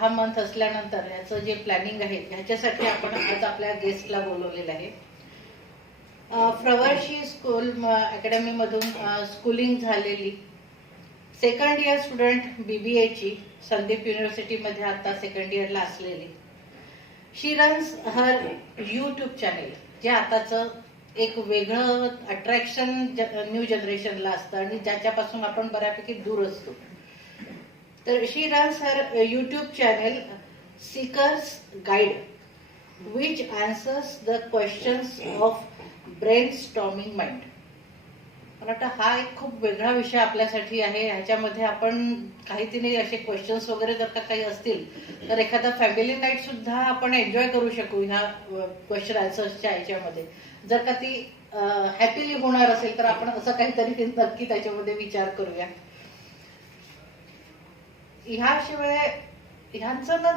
6 month असल्यानंतर याचं जे planning आहे ह्याच्यासाठी आपण आज आपल्या गेस्टला बोलवलेलं आहे. फ्लॉवरशी स्कूल अकॅडमीमधून स्कूलिंग झालेली, सेकंड इयर स्टुडंट BBAची संदीप युनिव्हर्सिटीमध्ये आता सेकंड इयरला असलेली. She runs her YouTube channel, जे आताचं एक वेगळं अट्रॅक्शन न्यू जनरेशनला असतं आणि ज्याच्यापासून आपण बऱ्यापैकी दूर असतो. तर she runs her YouTube channel seekers guide, which answers the questions of brainstorming mind. मला वाटतं हा एक खूप वेगळा विषय आपल्यासाठी आहे. ह्याच्यामध्ये आपण काहीतरी असे क्वेश्चन्स वगैरे जर का काही असतील तर एखादा फॅमिली नाईट सुद्धा आपण एन्जॉय करू शकू ह्या क्वेश्चन आन्सर्सच्या ह्याच्यामध्ये. जर का ती हॅपीली होणार असेल तर आपण असं काहीतरी नक्की त्याच्यामध्ये विचार करूया. ह्याशिवाय ह्यांचं ना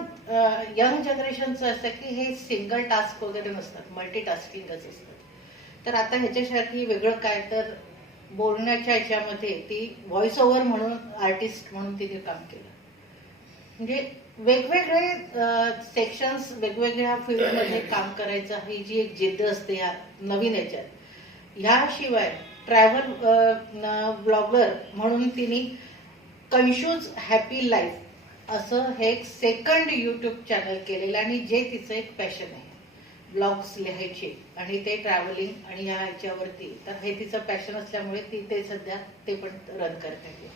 यंग जनरेशनचं असतं की हे सिंगल टास्क वगैरे नसतात, मल्टीटास्किंगच असतात. तर आता ह्याच्यासाठी वेगळं काय तर बोलण्याच्या ह्याच्यामध्ये ती व्हॉइस ओव्हर म्हणून आर्टिस्ट म्हणून तिने काम केलं. म्हणजे वेगवेगळे सेक्शन्स, वेगवेगळ्या फील्डमध्ये काम करायचं ही जी एक जिद्द असते या नवीन ह्याच्यात. ह्याशिवाय ट्रॅव्हल ब्लॉगर म्हणून तिने कंशूज हॅपी लाईफ असं हे एक सेकंड यूट्यूब चॅनल केलेलं आणि जे तिचं एक पॅशन आहे, ब्लॉग्स लिहायचे आणि ते ट्रॅव्हलिंग आणि ह्या ह्याच्यावरती. तर हे तिचं पॅशन असल्यामुळे ती ते सध्या ते पण रन करते.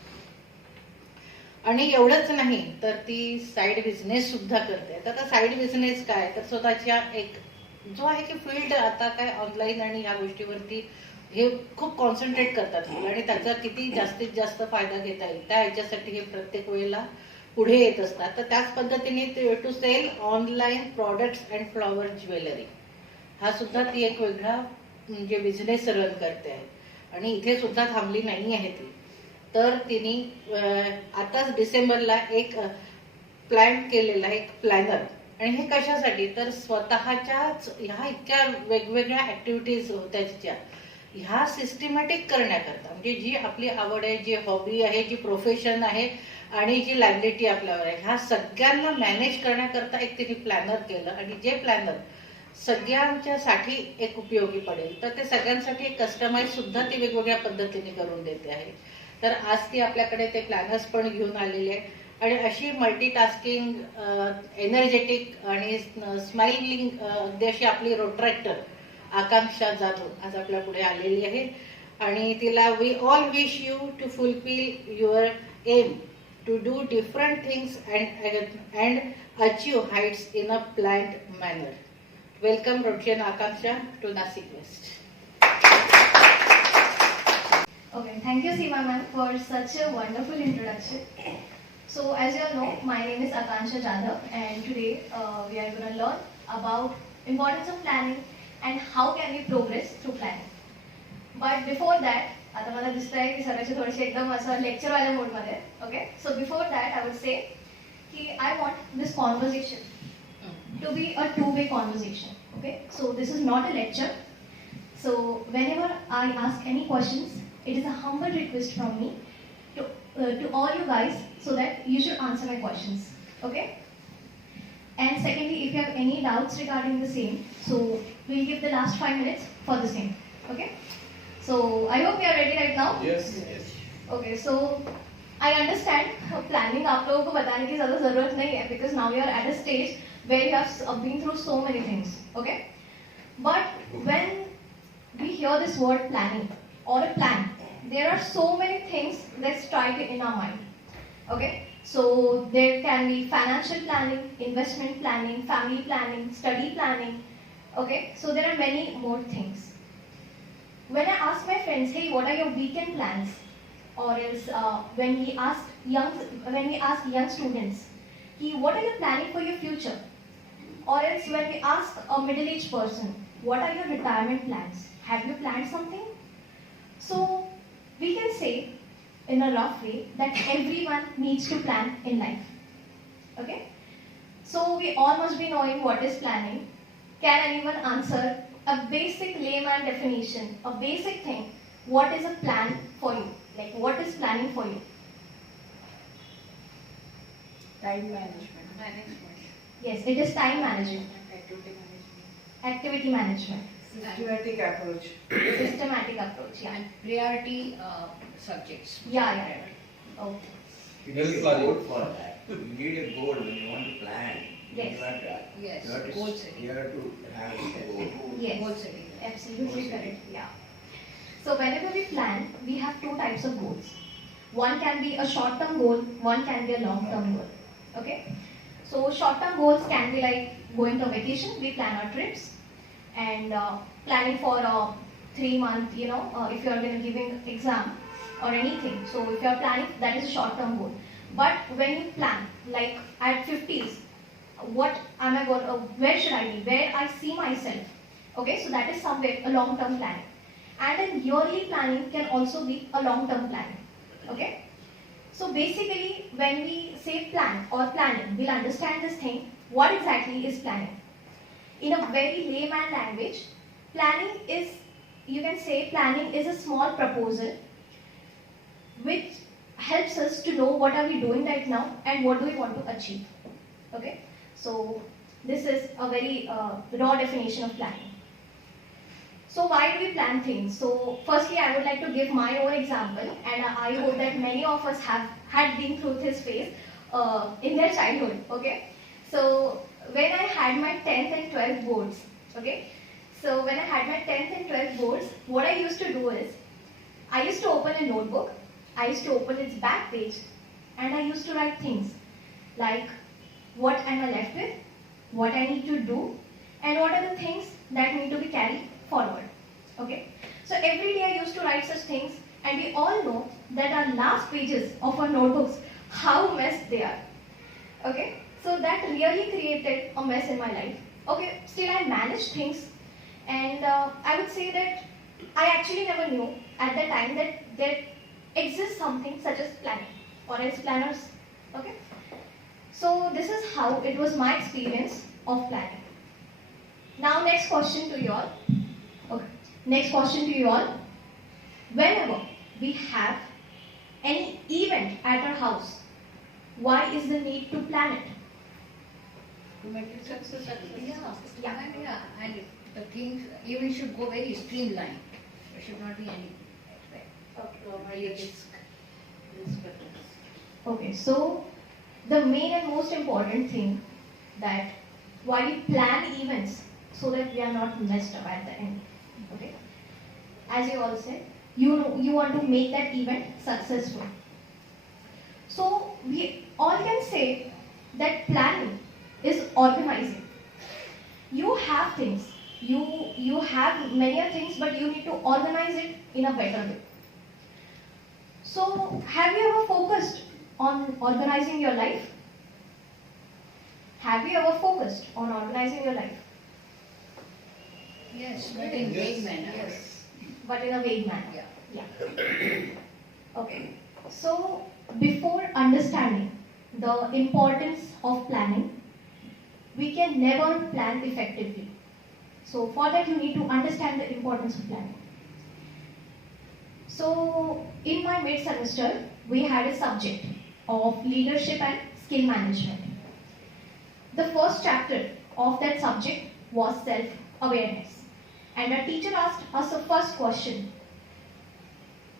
आणि एवढंच नाही तर ती साईड बिझनेस सुद्धा करते. तर आता साईड बिझनेस काय तर स्वतःच्या एक जो आहे की फील्ड आता काय ऑनलाईन आणि ह्या गोष्टीवरती हे खूप कॉन्सन्ट्रेट करतात आणि त्याचा किती जास्तीत जास्त फायदा घेता येईल त्या ह्याच्यासाठी हे प्रत्येक वेळेला पुढे येत असतात. तर त्याच पद्धतीने to sell online products and flower jewellery हा सुद्धा ती एक वेगळा म्हणजे बिझनेस रन करते आहे. आणि इथे सुद्धा थांबली नाही आहे ती. तर तिने आताच डिसेंबरला एक प्लॅन केलेला एक प्लॅनर. आणि हे कशासाठी तर स्वतःच्याच ह्या इतक्या वेगवेगळ्या ऍक्टिव्हिटीज होत्या तिच्या ह्या सिस्टमॅटिक करण्याकरता, म्हणजे जी आपली आवड आहे, जी हॉबी आहे, जी प्रोफेशन आहे आणि जी लायबिलिटी आपल्यावर आहे, ह्या सगळ्यांना मॅनेज करण्याकरता एक तिने प्लॅनर केलं. आणि जे प्लॅनर सगळ्यांच्यासाठी एक उपयोगी पडेल तर ते सगळ्यांसाठी एक कस्टमाइज सुद्धा ती वेगवेगळ्या पद्धतीने करून देते आहे. तर आज ती आपल्याकडे ते प्लॅनर्स पण घेऊन आलेले आहे. आणि अशी मल्टीटास्किंग, एनर्जेटिक आणि स्माइलिंग अगदी अशी आपली रोट्रॅक्टर आकांक्षा जाधव आज आपल्या पुढे आलेली आहे. आणि तिला we all wish you to fulfil your aim to do different things and achieve heights in a planned manner. Welcome Rotary and Aakansha to Nashik West. Okay, thank you Seema ma'am for such a wonderful introduction. So as you all know, my name is Aakansha Jadhav and today we are going to learn about importance of planning and how can we progress through planning. But before that, आता मला दिसतंय की सगळ्याचे थोडेसे एकदम असं lecture वाल्या mode मध्ये. Okay, so before that I would say कि I want this conversation to be a two-way conversation. Okay, so this is not a lecture. So whenever I ask any questions, it is a humble request from me to all you guys so that you should answer my questions. Okay. And secondly, if you have any doubts regarding the same, so we'll give the last 5 minutes for the same. Okay. So I hope you are ready right now. Yes. Yes. Okay. So I understand planning आप लोगों को बताने की ज़्यादा ज़रूरत नहीं है because now you are at a stage where you have been through so many things. Okay. But when we hear this word planning or a plan, there are so many things that strike in our mind. Okay. So there can be financial planning, investment planning, family planning, study planning. Okay. So there are many more things. When I ask my friends, hey, what are your weekend plans? Or else when we ask young students, hey, what are you planning for your future? Or else when we ask a middle-aged person, what are your retirement plans? Have you planned something? So we can say in a rough way that everyone needs to plan in life. Okay? So we all must be knowing what is planning. Can anyone answer a basic layman definition, a basic thing? What is a plan for you? Like what is planning for you? Time management. Management. Yes, it is time management, Activity management. activity management, Systematic approach. systematic approach. Yeah, And priority subjects. yeah. Okay. You need a goal for that. You need a goal when you want to plan. Yes. Yes, You have to, goal setting. you have to have a goal. Yes. Goal setting. Absolutely correct. Yeah. So whenever we plan, we have two types of goals. One can be a short-term goal, one can be a long-term goal. Okay. So short-term goals can be like going to vacation. We plan our trips and planning for a 3 month. If you are going to giving exam or anything. So if you are planning, that is a short-term goal. But when you plan, like at 50s, what am I going? Where should I be? Where I see myself? Okay, so that is somewhere a long-term planning. And then yearly planning can also be a long-term planning. Okay, so basically when we say plan or planning, we'll understand this thing. What exactly is planning? In a very layman language, planning is, you can say planning is a small proposal which helps us to know what are we doing right now and what do we want to achieve. Okay, so this is a very raw definition of planning. So why do we plan things? So firstly, I would like to give my own example, and I hope that many of us had been through this phase in their childhood. Okay, so when I had my 10th and 12th boards, okay, so when I had my 10th and 12th boards, what I used to do is, I used to open a notebook, I used to open its back page, and I used to write things like what am I left with, what I need to do, and what are the things that need to be carried forward. Okay, so every day I used to write such things, and we all know that our last pages of our notebooks, how messed they are. Okay, so that really created a mess in my life. Okay, still I managed things, and I would say that I actually never knew at the time that there exists something such as planning or as planners. Okay, so this is how it was my experience of planning. Now next question to you all. Okay. Next question to you all. Whenever we have any event at our house, why is the need to plan it? To make it successful. Yeah. And the things even should go very streamlined. There should not be any risk. Okay, so the main and most important thing that why we plan events so that we are not messed up at the end. Okay, as you all said, you want to make that event successful. So we all can say that planning is organizing. You have things, you have many things, but you need to organize it in a better way. So have you ever focused on organizing your life? Have you ever focused on organizing your life? Yes, but in vague manner. Yes, but in a vague manner. Yeah. Okay. So before understanding the importance of planning, we can never plan effectively. So for that you need to understand the importance of planning. So in my mid-semester, we had a subject of leadership and skill management. The first chapter of that subject was self-awareness. And our teacher asked us the first question.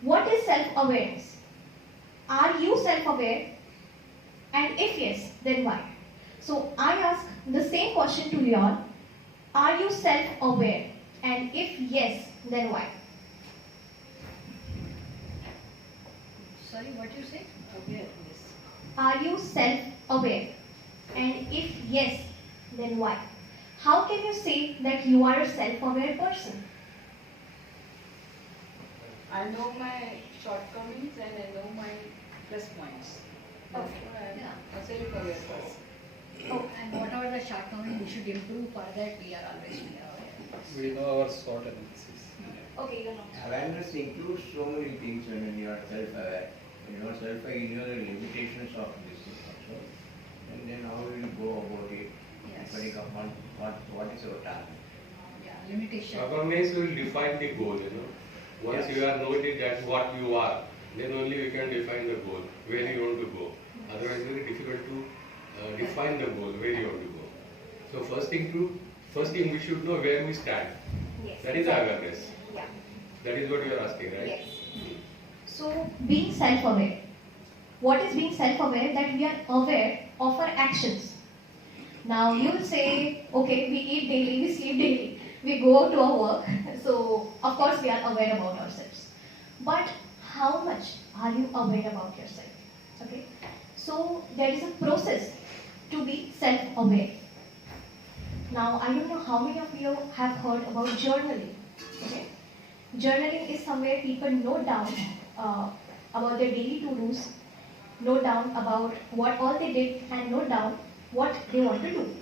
What is self-awareness? Are you self-aware? And if yes, then why? So I ask the same question to you all. Are you self-aware? And if yes, then why? Sorry, what you say? Awareness. Are you self-aware? And if yes, then why? How can you say that you are a self-aware person? I know my shortcomings and I know my plus points. Okay. I'm a self-aware person. Oh, And whatever the shortcoming we should improve for that, we are always aware. We know our SWOT analysis. okay, you're not. Awareness includes so many things when you are self-aware. You know, self-aware, you know the limitations of this thing also. And then how will you go about it? Yes. Depending upon what is our target. Yeah, limitation. Awareness will define the goal, Once Yes. you are noted that what you are, then only we can define the goal, where you want to go. Otherwise, very difficult to define the goal, where you want to go. So first thing we should know where we stand. Yes. That is awareness. Yeah. That is what you are asking, right? Yes. So being self-aware. What is being self-aware? That we are aware of our actions. Now you will say, okay, we eat daily, we sleep daily, we go to our work. So of course we are aware about ourselves. But how much are you aware about yourself? Okay. So there is a process to be self-aware. Now I don't know how many of you have heard about journaling. Okay. Journaling is somewhere people note down about their daily to-dos, note down about what all they did, and note down what they want to do.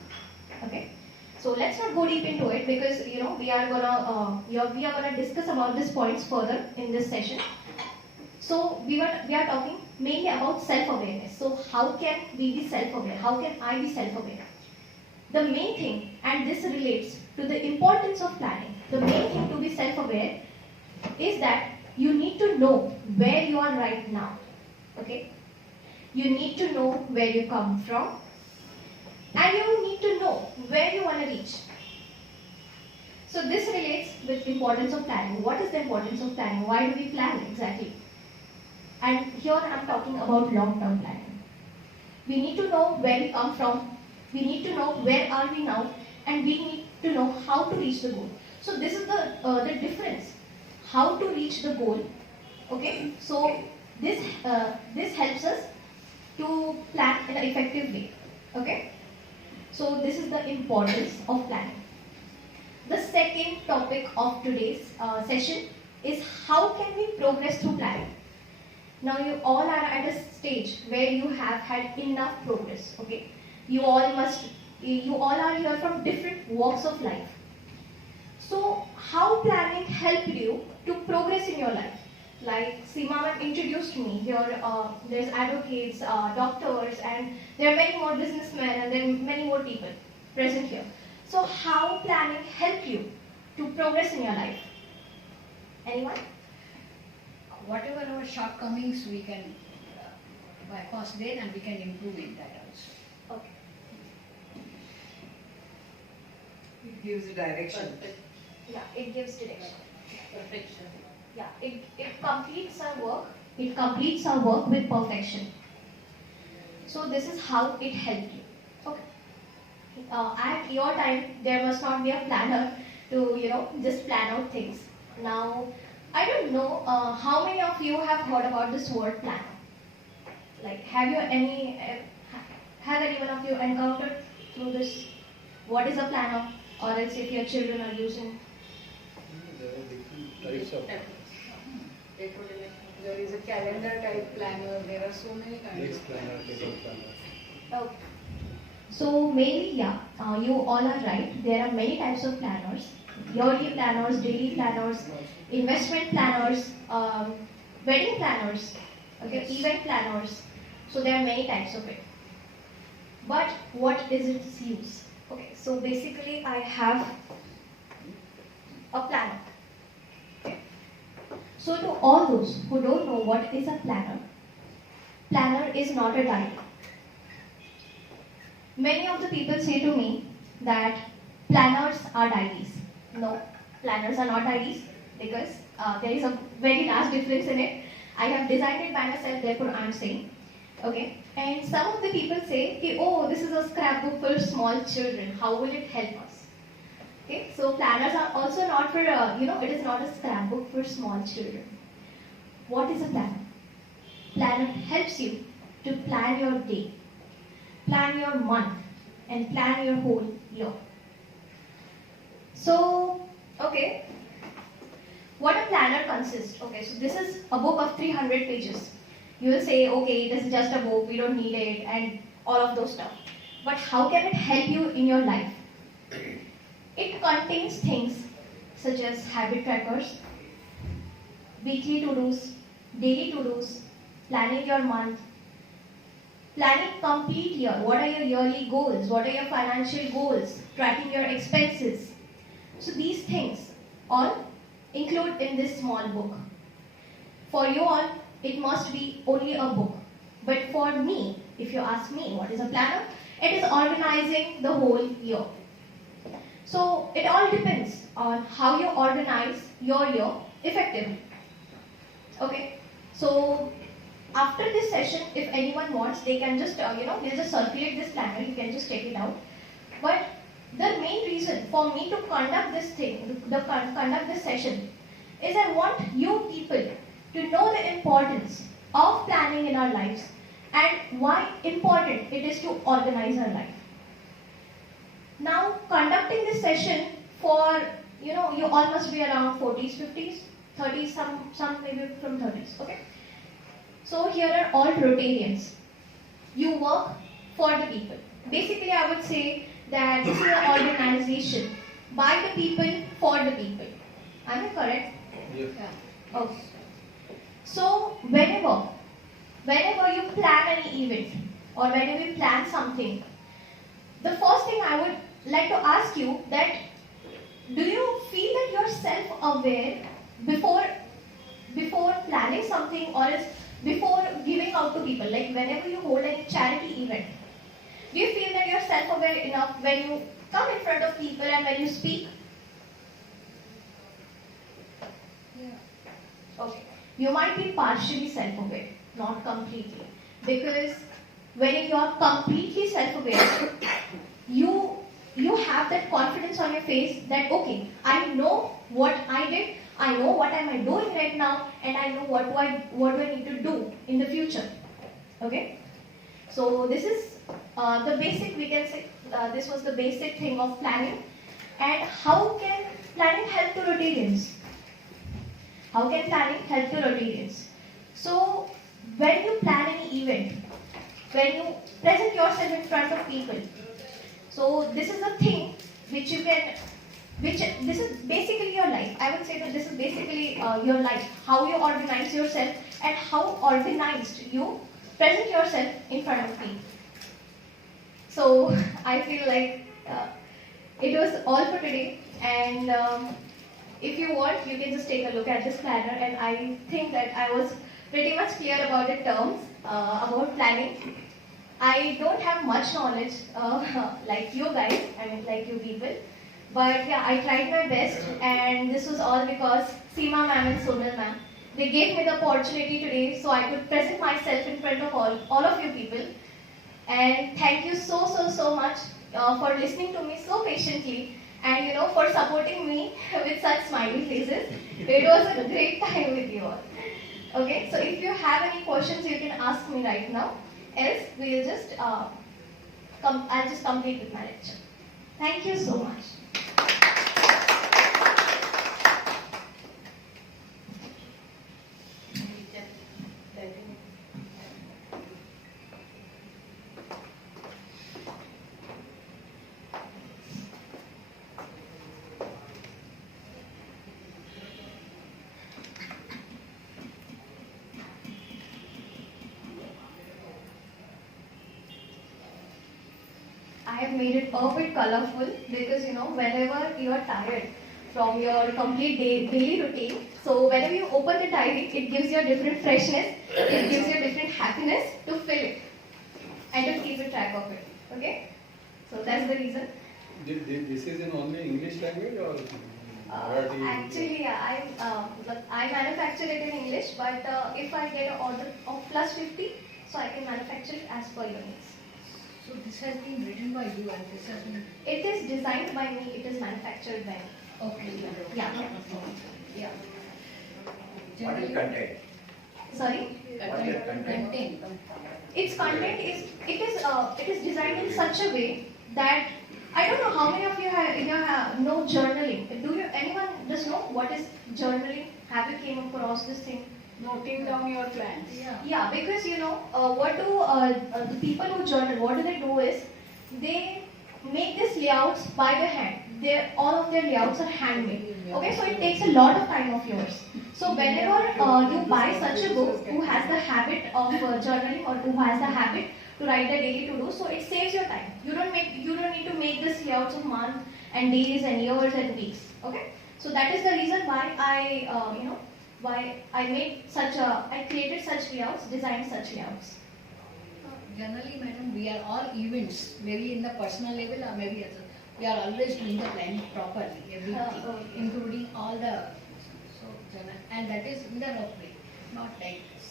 Okay. So let's not go deep into it because we are gonna discuss about these points further in this session. So we are talking mainly about self-awareness. So how can we be self-aware? How can I be self-aware? The main thing, and this relates to the importance of planning. The main thing to be self-aware is that you need to know where you are right now. Okay? You need to know where you come from, and you need to know where you want to reach. So this relates with importance of planning. What is the importance of planning? Why do we plan exactly? And here I am talking about long-term planning. We need to know where we come from, we need to know where are we now, and we need to know how to reach the goal. So this is the difference. How to reach the goal. Okay, so this helps us to plan in an effective way. Okay, so this is the importance of planning. The second topic of today's session is how can we progress through planning. Now you all are at a stage where you have had enough progress. Okay, you all are here from different walks of life. So how planning helped you to progress in your life? Like Seema ma'am introduced me here. There's advocates, doctors, and there are many more businessmen, and there are many more people present here. So how planning helped you to progress in your life? Anyone? Whatever our shortcomings we can bypass there and we can improve in that also. Okay. It gives direction. Perfect. Yeah, it gives direction. Perfection. Yeah, it completes our work. It completes our work with perfection. So this is how it helped you. Okay. At your time, there must not be a planner to just plan out things. Now, I don't know how many of you have heard about this word planner. Like, have any one of you encountered through this? What is a planner? Or else if your children are using. There are different types of There is a calendar type planner. There are so many kinds next of planner, planners. table planner. Okay. So mainly, yeah, you all are right. There are many types of planners. Yearly planners, daily planners, investment planners, wedding planners, okay, event planners. So there are many types of it. But what is its use? Okay, so basically I have a planner. Okay. So to all those who don't know what is a planner, planner is not a diary. Many of the people say to me that planners are diaries. No, planners are not diaries because there is a very large difference in it. I have designed it by myself, therefore I am saying. Okay, and some of the people say, oh, this is a scrapbook for small children. How will it help us? Okay, so planners are also not for, it is not a scrapbook for small children. What is a planner? Planner helps you to plan your day, plan your month, and plan your whole year. So, okay, what a planner consists? Okay, so this is a book of 300 pages. You will say, okay, this is just a book, we don't need it, and all of those stuff. But how can it help you in your life? It contains things such as habit trackers, weekly to-dos, daily to-dos, planning your month, planning complete year. What are your yearly goals? What are your financial goals? Tracking your expenses. So these things all include in this small book. For you all, it must be only a book. But for me, if you ask me what is a planner, it is organizing the whole year. So it all depends on how you organize your year effectively. Okay, so after this session, if anyone wants, they can just, they'll just circulate this planner, you can just check it out. But the main reason for me to conduct this thing, conduct this session, is I want you people to know the importance of planning in our lives and why important it is to organize our life. Now, conducting this session for, you all must be around 40s, 50s, 30s, some maybe from 30s, okay? So here are all Rotarians. You work for the people. Basically, I would say that this is an organization by the people, for the people. Am I correct? Yes. Okay. So whenever you plan any event or whenever you plan something, the first thing I would like to ask you that, do you feel that you're self-aware before planning something, or is before giving out to people? Like whenever you hold any charity event, do you feel that you're self-aware enough when you come in front of people and when you speak? Yeah. Okay. You might be partially self-aware, not completely. Because when you are completely self-aware, you have that confidence on your face that, okay, I know what I did, I know what am I doing right now, and I know what do I need to do in the future. Okay? So this is the basic, we can say, this was the basic thing of planning. And how can planning help to Rotarians? How can planning help to Rotarians? So when you plan any event, when you present yourself in front of people, so this is the thing which you can, this is basically your life. I would say that this is basically your life, how you organize yourself and how organized you present yourself in front of people. So I feel like it was all for today, and if you want, you can just take a look at this planner, and I think that I was pretty much clear about the terms about planning. I don't have much knowledge like you guys, like you people, but yeah, I tried my best, and this was all because Seema ma'am and Sonal ma'am, they gave me the opportunity today so I could present myself in front of all of you people. And thank you so much for listening to me so patiently, and for supporting me with such smiley faces. It was a great time with you all. Okay, so if you have any questions, you can ask me right now. Else, we'll just I'll just complete with my lecture. Thank you so much. I have made it a bit colorful because whenever you are tired from your complete daily routine, so whenever you open the diary, it gives you a different freshness, it gives you a different happiness to fill it and to keep a track of it. Okay? So that's the reason. This is in only English language or Marathi? Actually, yeah, I manufacture it in English, but if I get an order of plus 50, so I can manufacture it as per your needs. So this has been written by you and this has been... It is designed by me, it is manufactured by me. Okay. Yeah. Yeah. What is content? Sorry? What is content? Content. Its content it is designed in such a way that I don't know how many of you know journaling. Anyone just know what is journaling? Have you came across this thing? Noting down your plans. Yeah, because what do the people who journal, what do they do is they make these layouts by the hand. All of their layouts are handmade. Okay, so it takes a lot of time of yours. So whenever you buy such a book who has the habit of journaling or who has the habit to write the daily to do, so it saves your time. You don't need to make this layouts of months and days and years and weeks. Okay, so that is the reason why I created such layouts, designed such layouts. Generally, madam, we are all events, maybe in the personal level or maybe other. We are always doing the planning properly, everything, Okay. including all the, so, and that is in the rough way, not like this.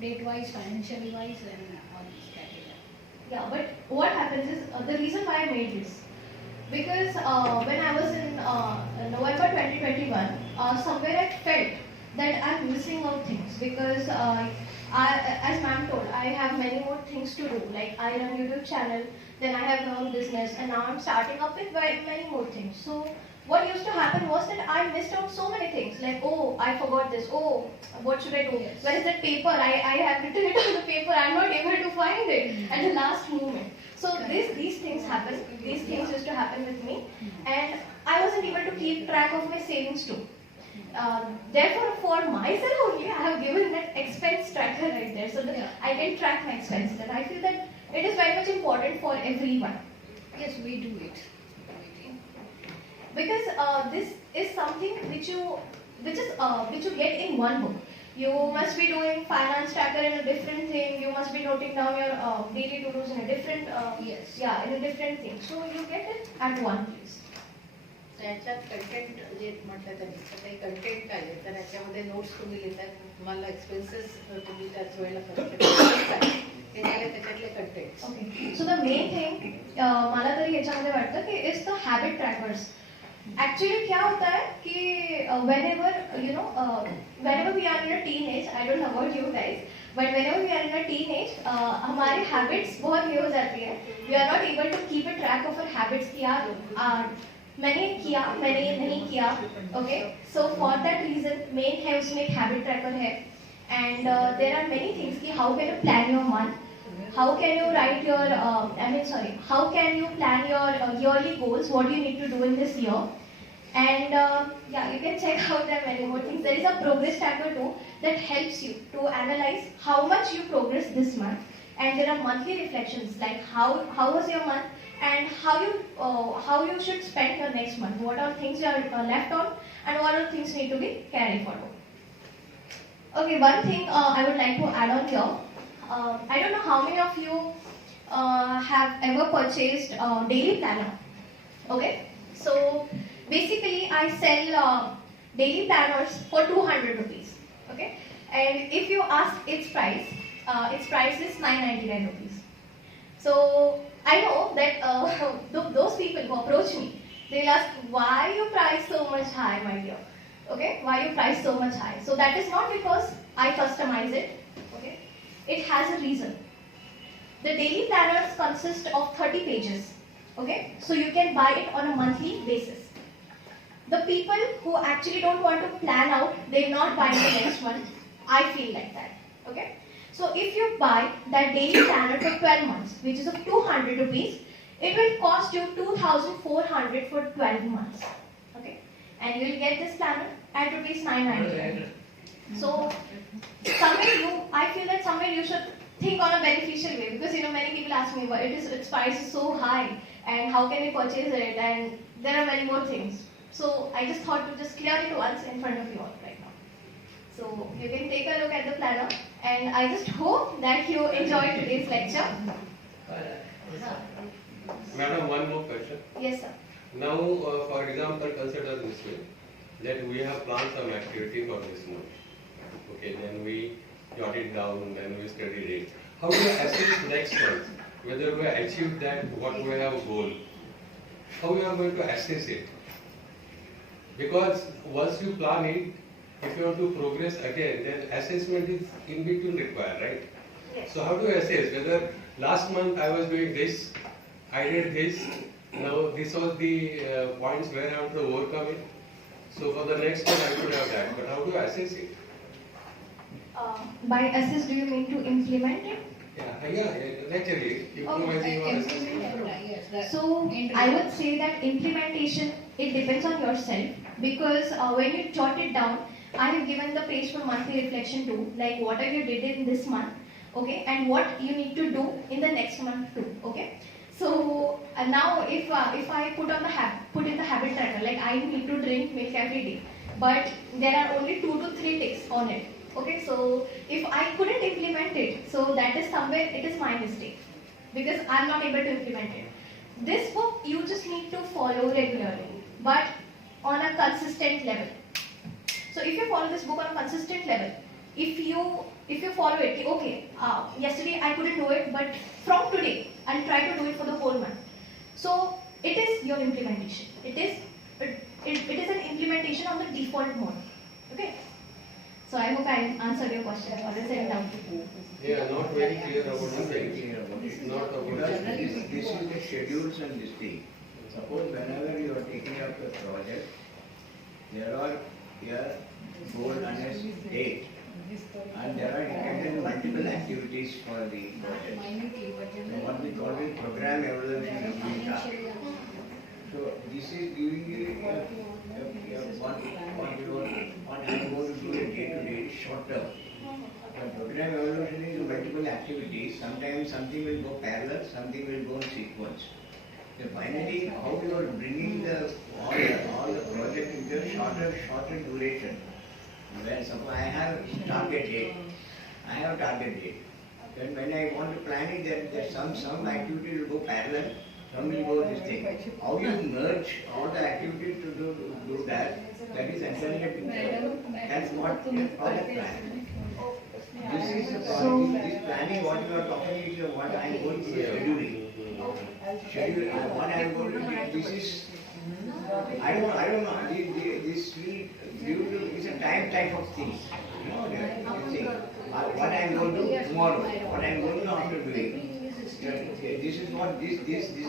Date-wise, financially wise, and all this category. Yeah, but what happens is the reason why I made this, because when I was in November 2021, somewhere I felt that I'm missing out things because as ma'am told, I have many more things to do. Like I run YouTube channel, then I have my own business, and now I'm starting up with many more things. So what used to happen was that I missed out so many things. Like, oh, I forgot this. Oh, what should I do? Yes. Where is that paper? I have written it on the paper. I'm not able to find it at the last moment. So these things happen. These things used to happen with me, and I wasn't able to keep track of my savings too. Therefore, for myself only, I have given that expense tracker right there, so that I can track my expenses. And I feel that it is very much important for everyone. Yes, we do it. Because this is something which you get in one book. You must be doing finance tracker in a different thing. You must be noting down your daily to-dos in a different Yes. in a different thing. So you get it at one place. त्याच्यात content जे म्हटलं त्यांनी तर काही content काय आहे तर याच्यामध्ये notes तुम्ही लिहिताय तुम्हाला एक्सपेन्सेस तुम्ही त्याच वेळेला खर्च हे झाले त्याच्यातले content. Okay. So the main thing मला तरी याच्यामध्ये वाटतं की is the habit trackers. Actually क्या होता है कि whenever we are in a teenage, I don't know about you guys, but whenever we are in a teenage, हमारे habits बहुत ये हो जाती है. We are not able to keep a track of our habits कि यार मैंने किया मैंने नहीं किया. Okay, so for that reason main है उसमें एक habit tracker है, and there are many things कि how can you plan your month, how can you write your how can you plan your yearly goals, what do you need to do in this year, and you can check out there many more things. There is a progress tracker too that helps you to analyze how much you progress this month, and there are monthly reflections like how was your month and how you should spend your next month, what are things you are left on and what are things need to be carried forward. Okay, one thing I would like to add on here. I don't know how many of you have ever purchased daily planner. Okay, so basically I sell daily planners for 200 rupees. Okay, and if you ask its price is 999 rupees. So I know that those people who approach me, they'll ask, why you price so much high, my dear? Okay, why you price so much high? So that is not because I customize it. Okay, it has a reason. The daily planners consist of 30 pages. Okay, so you can buy it on a monthly basis. The people who actually don't want to plan out, they will not buy the next one. I feel like that. Okay. So if you buy that daily planner for 12 months, which is of 200 rupees, it will cost you 2,400 for 12 months. Okay, and you will get this planner at rupees 999. So I feel that somewhere you should think on a beneficial way, because many people ask me, but its price is so high, and how can we purchase it, and there are many more things. So I just thought to just clear it once in front of you all right now. So you can take a look at the planner, and I just hope that you enjoyed today's lecture. Madam, one more question. Yes, sir. Now, for example, consider this way, that we have planned some activity for this month. Okay, then we jot it down, then we studied it. How do you assess next month, whether we achieved that, what we have goal? How we are going to assess it? Because once you plan it, if you want to progress again, then assessment is in between required, right? Yes. So how do you assess whether last month I was doing this, I did this, now this was the points where I have to overcome it. So for the next one I should have that, but how do you assess it? By assess, do you mean to implement it? Naturally, implementing or assessing. Yes, So I would say that implementation, it depends on yourself, because when you jot it down, I have given the page for monthly reflection too, like what have you did in this month, okay, and what you need to do in the next month too, okay. So now if I put in the habit tracker, like I need to drink milk every day, but there are only 2 to 3 ticks on it, Okay, so if I couldn't implement it, so that is somewhere it is my mistake because I'm not able to implement it. This book you just need to follow regularly, but on a consistent level. So if you follow this book on a consistent level, if you follow it, okay, yesterday I couldn't do it, but from today I'll try to do it for the whole month. So it is your implementation. It is an implementation on the default mode. Okay. So I hope I answered your question. Or is there a doubt? Yeah, not very clear about the Very thing. clear about it. Not about Because the this is the schedules and this thing. Suppose whenever you are taking up a project, there are your goal and a date, and there are intended multiple activities for the project. So what we call it program evaluation of the task. So this is giving you what I'm going to do a day-to-day short term. But program evaluation is multiple activities. Sometimes something will go parallel, something will go in sequence. So finally, how you are bringing all the project into a shorter duration. Well, suppose I have target date. Then when I want to plan it, then there's some activity will go parallel, some will go this thing. How you merge all the activities to do that is entirely a picture. That's what is project plan. This is the project, this planning what you are talking is what I am going to do scheduling. What I am going to do, this is, I don't know, this will give you, it's a time type of thing. You know, the thing. What I am going to do tomorrow, what I am going to do after doing. This is what this gives me.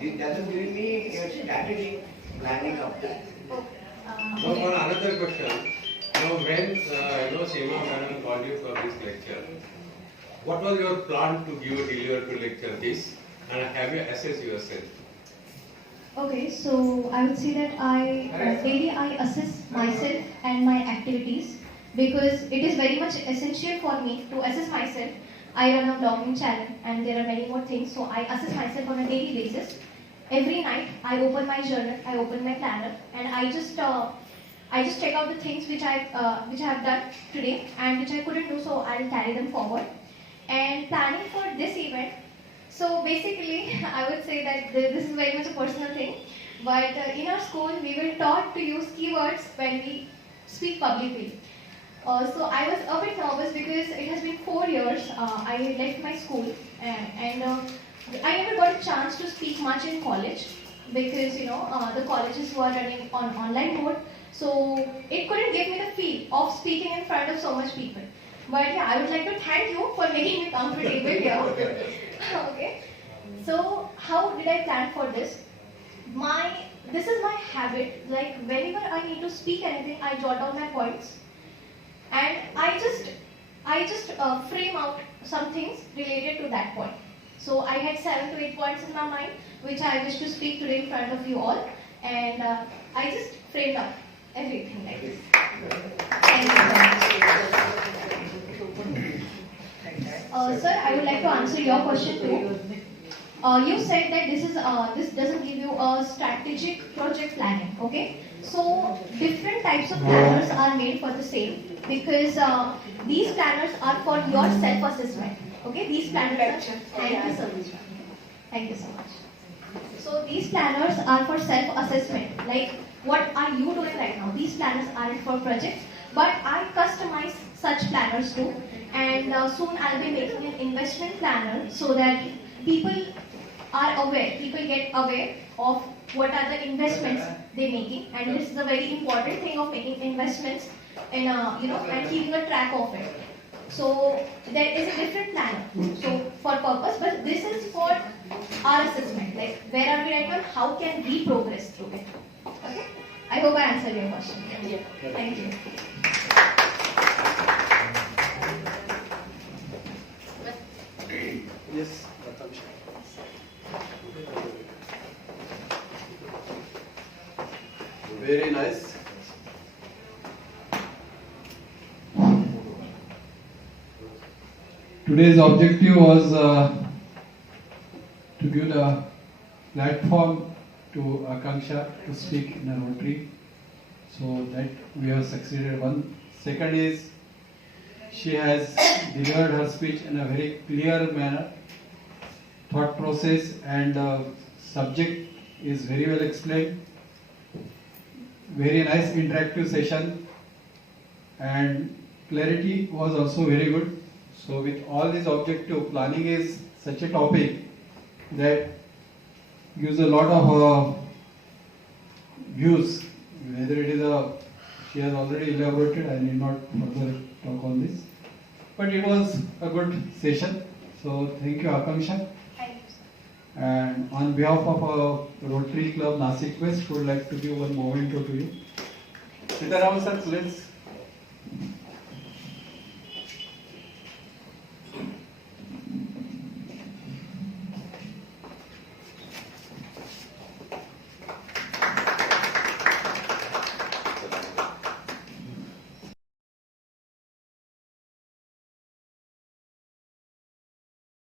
This doesn't give me a strategic planning of that. So for another question, now when Seema madam called you for this lecture, what was your plan to deliver to lecture this, and have you assessed yourself? Okay, so I would say that daily I assess myself and my activities because it is very much essential for me to assess myself. I run a blogging channel and there are many more things, so I assess myself on a daily basis. Every night I open my journal, I open my planner, and I just check out the things which I have done today and which I couldn't do, so I'll carry them forward. And planning for this event. So basically, I would say that this is very much a personal thing, but in our school we were taught to use keywords when we speak publicly. So I was a bit nervous because it has been 4 years. I left my school and I never got a chance to speak much in college because the colleges were running on online mode, so it couldn't give me the feel of speaking in front of so much people. But yeah, I would like to thank you for making me comfortable here. Okay. So how did I plan for this? This is my habit. Like whenever I need to speak anything, I jot down my points, and I just frame out some things related to that point. So I had 7 to 8 points in my mind, which I wish to speak today in front of you all, and I just framed up everything like this. Thank you so much. Sir, I would like to answer your question too. You said that this doesn't give you a strategic project planning, okay? So different types of planners are made for the same because these planners are for your self-assessment, okay? These planners are, thank you so much. Thank you so much. So these planners are for self-assessment, like what are you doing right now? These planners aren't for projects, but I customize such planners too. And soon I'll be making an investment planner so that people get aware of what are the investments they're making, and this is a very important thing of making investments in and keeping a track of it. So there is a different planner, so for purpose, but this is for our assessment, like where are we right now, how can we progress through it. Okay, I hope I answered your question. Yeah. Thank you. Yes, Aakansha. Very nice. Today's objective was to give the platform to Aakansha to speak in a Rotary, so that we have succeeded one Second is she has delivered her speech in a very clear manner. Thought process and subject is very well explained. Very nice interactive session, and clarity was also very good. So with all these objective, planning is such a topic that gives a lot of views. Whether it is she has already elaborated, I need not further talk on this. But it was a good session. So thank you, Aakansha. Thank you, sir. And on behalf of Rotary Club Nashik West, would like to give one memento to you. Sitaram sir, please.